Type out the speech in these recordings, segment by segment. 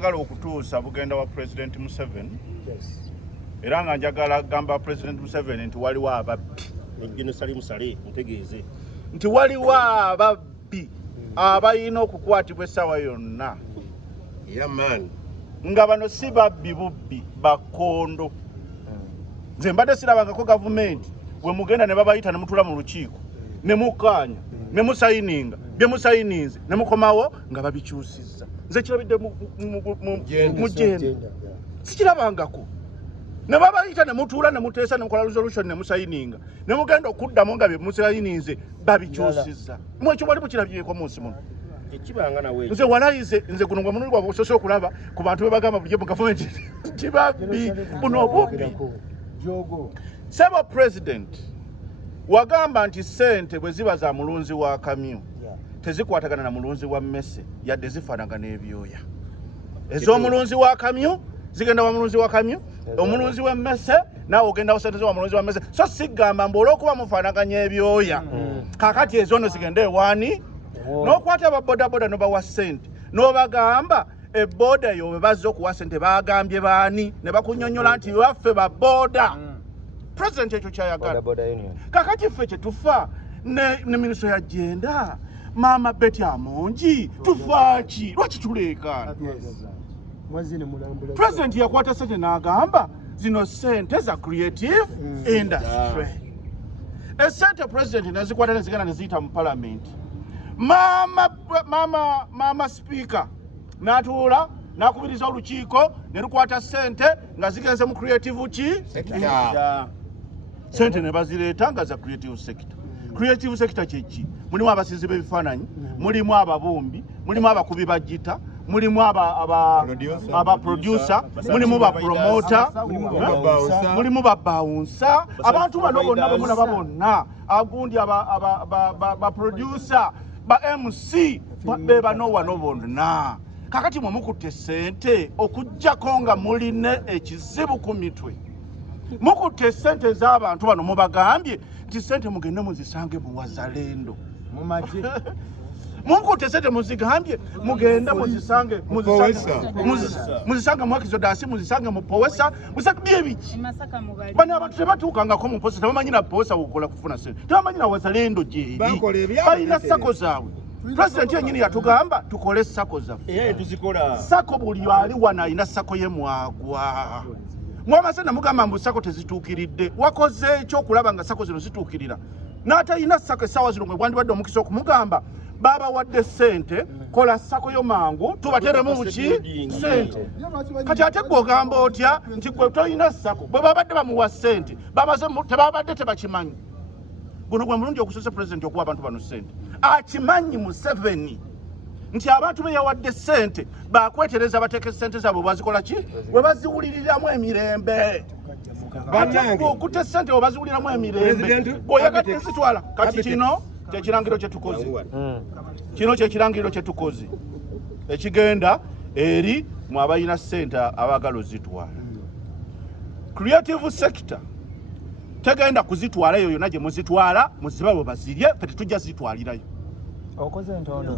Njagala okutuusa bugenda wa President Museveni. Era nga njagala gamba President Museveni nti waliwo ababbi. Ejjino sali musale mutegeeze. Nti waliwo ababbi abayina okukwatibwa essaawa yonna. Yeah man. Nga bano si babbi bubbi bakondo. Nze mbadde sirabangako gavumenti bwe mugenda ne babayita ne mutula mu lukiiko ne mukkaanya ne musayininga bye musayininze ne mukomawo nga babikyusizza. Nze kirabidde mu jenda sikirabangako ne babayita ne mutuula ne muteesa ne mukola resolution ne musayininga ne mugenda okuddamu nga bye musayininze babikyusizza. Mwekyo wali bukirabyeko mu nsi muno. Ekibanga nawe nze walayize nze guno gwe munuli gwa busoso okulaba ku bantu be bagamba bulijjo mu gavumenti kibabbi buno obubbi. Sebo President wagamba nti sente bwe ziba za mulunzi wa kamyu tezikwatagana na mulunzi wa mmese yadde zifaanagana ebyoya. Ez'omulunzi wa kamyu zigenda wa mulunzi wa kamyu, omulunzi wa mmese naawe ogenda wa sente wa mulunzi wa mmese. So sigamba mbu olw'okuba mufaanaganya ebyoya kaakati ezo nno zigenda ewaani n'okwata ababodaboda n'obawa ssente n'obagamba ebboda eyo bwe bazze okuwa ssente baagambye baani ne bakunnyonnyola nti baffe babboda. President ekyo kyayagala. Kakati ffe kye tufa ne minisito ya jenda Mama Betty Amongi tufa ki? Lwaki tuleekaana? President yakwata ssente n'agamba zino ssente za creative industry. Essente President nazikwata ne zigenda ne ziyita mu Parliament. Mama Speaker n'atuula n'akubiriza olukiiko ne lukwata ssente nga zigenze mu creative ki? sector. Sente ne bazireeta nga za creative sector. Creative sector kyeki? Mulimu abasizi b'ebifaananyi, mulimu ababumbi, mulimu abakubi ba gita, mulimu aba producer, mulimu ba promoter, mulimu ba bouncer. Abantu bano bonna bamulaba bonna agundi ba producer, ba MC be bano wano bonna. Kakati mwe mukutte ssente okujjako nga muline ekizibu ku mitwe. Mukutte ssente z'abantu bano mubagambye nti ssente mugende muzisange mu wazalendo. Mukutte ssente muzigambye mugenda muzisange mu Exodus, muzisange mu Powesa, muzisange byebiki. Bano abantu tebatuukangako mu Powesa, tebamanyi na Powesa wukola kufuna ssente, tebamanyi na wazalendo gyeri, balina sako zaabwe. President yennyini yatugamba tukole sako zaffe. Tuzikola. Sako buli ali wano alina sako ye mwagwa. Mwamaze na mugamba mbu sako tezituukiridde. Wakoze ekyokulaba nga sako zino zituukirira. N'atalina sako essaawa zino mwe gwandibadde omukisa okumugamba baba wadde ssente kola sako yo mangu tubateremu muki ssente. Kati ate gw'ogamba otya nti gwe tolina sako bwe babadde bamuwa ssente bamaze tebabadde tebakimanyi. Guno gwe mulundi okusosa President okuwa abantu bano ssente. Akimanyi Museveni nti abantu be yawadde ssente bakwetereza bateeke ssente zaabwe bazikola ki? Bwe baziwuliriramu emirembe. Okutte ssente bwe baziwuliramu emirembe. Bw'oyagadde zitwala. Kati kino kyekirangiro kye tukoze. Kino kyekirangiro kye tukoze. Ekigenda eri mu abalina ssente abaagala ozitwala. Creative sector tegenda kuzitwala eyo yonna gye muzitwala muziba bwe bazirye ffe tetujja zitwalirayo.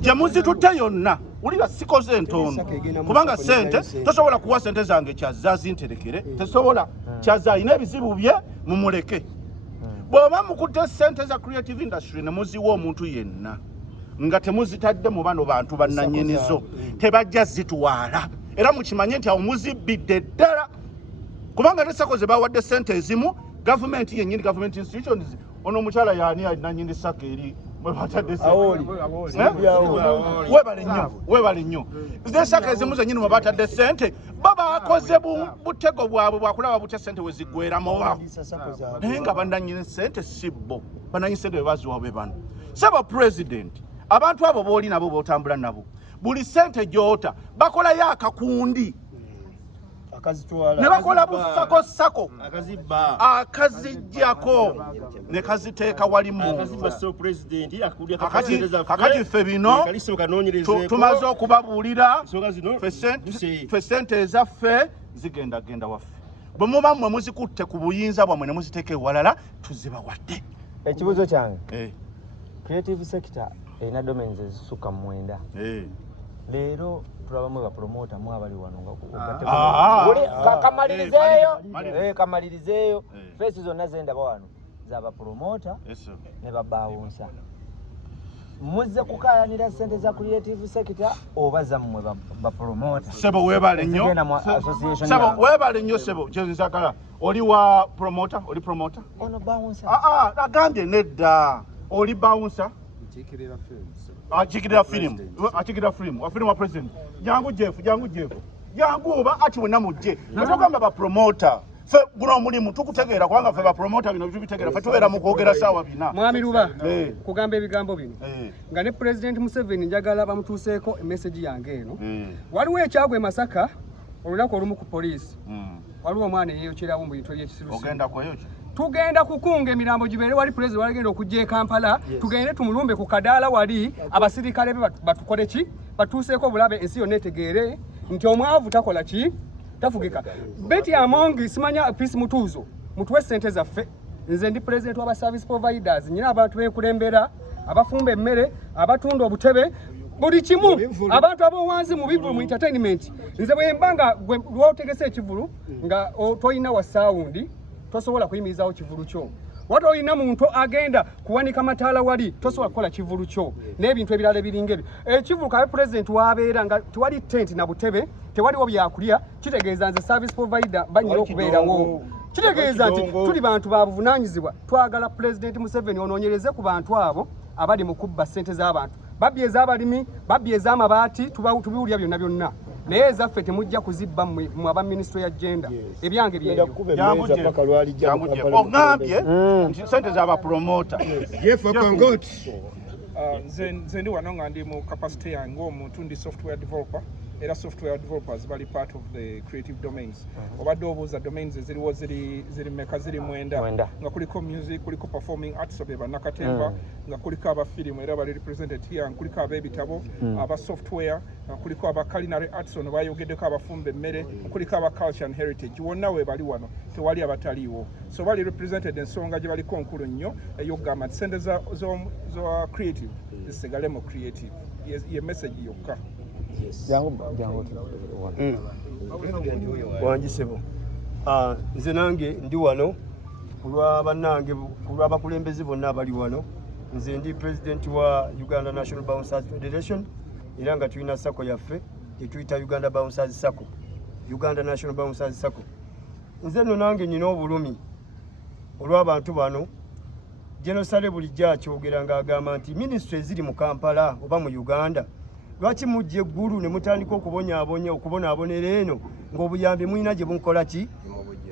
Gye muzitutte yonna wulira sikoze entono kubanga ssente tosobola kuwa ssente zange kyaza zinterekere tesobola kyaza alina ebizibu bye mumuleke. Bw'oba mukutte ssente za creative industry ne muziwa omuntu yenna nga temuzitadde mu bano bantu bannannyinizo tebajja zitwala era mukimanye nti awo muzibbidde ddala kubanga ne sako ze bawadde ssente ezimu gavumenti yennyini government institutions ono omukyala yaani alina sako eri webale nnyo zesako ezimu zennyini mwe batadde ssente baba akoze butego bwabwe bwakulaba butya ssente we ziggweramowa naye nga bannannyini ssente si bo bannannyini ssente be baziwa be bano. Sebo President abantu abo booli nabo b'otambula nabo buli ssente gy'ota bakolayo akakundi ne bakola busako akazijjako ne kaziteeka walimu. Kakati ffe bino tumaze okubabuulira ffe ssente ezaffe zigendagenda waffe. Bwe muba mmwe muzikutte ku buyinza bwammwe ne muziteeka ewalala tuzibawadde. Ekibuuzo kyange creative sector erina domains ezisukka mu 9. Leero tulabamu ba promoter mu abali wano nga kamalirizeeyo face zonna zenda bawano zaba promoter ne babawunsa muzze kukayanira sente za creative sector oba zammwe ba promoter sebo webale nnyo sebo webale nnyo sebo kyenzakala oli wa promoter oli promoter ono bouncer agambye nedda oli bouncer achikirira film wa film wa president jangu Jeff jangu oba ati wena mujje natugamba ba promoter fe guno mulimu tukutegeera kwanga fe ba promoter bino bitubitegera fe tubeera mu kwogera sawa bina mwami ruba kugamba ebigambo bino nga ne president Museveni njagala bamutuuseeko message yange eno waliwo ekyagwe Masaka olulako olumu ku police waliwo omwana eyeyokyerawo mu bintu by'ekisirusi ogenda kwayo tugenda kukunga emirambo gibeere wali president waligenda okujja e Kampala tugende tumulumbe ku kadaala wali abasirikale be batukole ki batuuseeko bulabe ensi yonna etegeere nti omwavu takola ki tafugika Betty Amongi simanya peace mutuuzo mutuwe sente zaffe nze ndi president w'aba service providers nyina abantu beekulembera abafumba emmere abatunda obutebe buli kimu abantu abowanzi mu bivulu mu entertainment nze bwe mbanga lwotegese ekivulu nga toyina wa sound tosobola kuyimirizawo kivulu kyo watu olina muntu agenda kuwanika mataala wali tosobola kukola kivulu kyo n'ebintu ebirala ebiringa ebyo ekivulu kabe president wabeera nga tewali tent na butebe tewaliwo byakulya kitegeeza nze service provider banyina okubeerawo kitegeeza nti tuli bantu ba buvunaanyizibwa twagala president Museveni onoonyereze ku bantu abo abali mu kubba ssente z'abantu babbi ez'abalimi babbi ez'amabaati tubiwulya byonna naye ezaffe temujja kuzibba mu aba ministry ya gender ebyange byeyo ogambye nti sente z'aba promoter nze ndi wano nga ndi mu capacity yange omuntu ndi software developer era software developers bali part of the creative domains obadde obuuza domains eziriwo ziri meka ziri mwenda nga kuliko music kuliko performing arts obe bannakatemba nga kuliko aba film era bali represented here nga kuliko ab'ebitabo aba software nga kuliko aba culinary arts ono bayogeddeko abafumba emmere kuliko aba culture and heritage wonna we bali wano tewali abataliiwo so bali represented ensonga gye baliko nkulu nnyo ey'okugamba nti sente za creative zisigale mu creative ye message yokka wanjisebo nze nange ndi wano kulwa bannange kulwa abakulembeze bonna abali wano nze ndi president wa Uganda National Bouncers Federation era nga tulina sako yaffe etuyita Uganda Bouncers Sako Uganda National Bouncers Sako nze nno nange nina obulumi olw'abantu bano Jenosale bulijja akyogera ng'agamba nti ministry eziri mu Kampala oba mu Uganda lwaki mujje eggulu ne mutandika okubonaabonera eno ng'obuyambi mulina gye mukola ki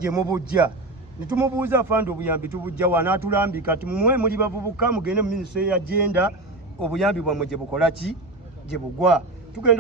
gye mubujja ne tumubuuza afande obuyambi tubujja wanaatulambika ti mumwe muli bavubuka mugende mu ministry ya gender obuyambi bwammwe gye bukola ki gye bugwa tugenda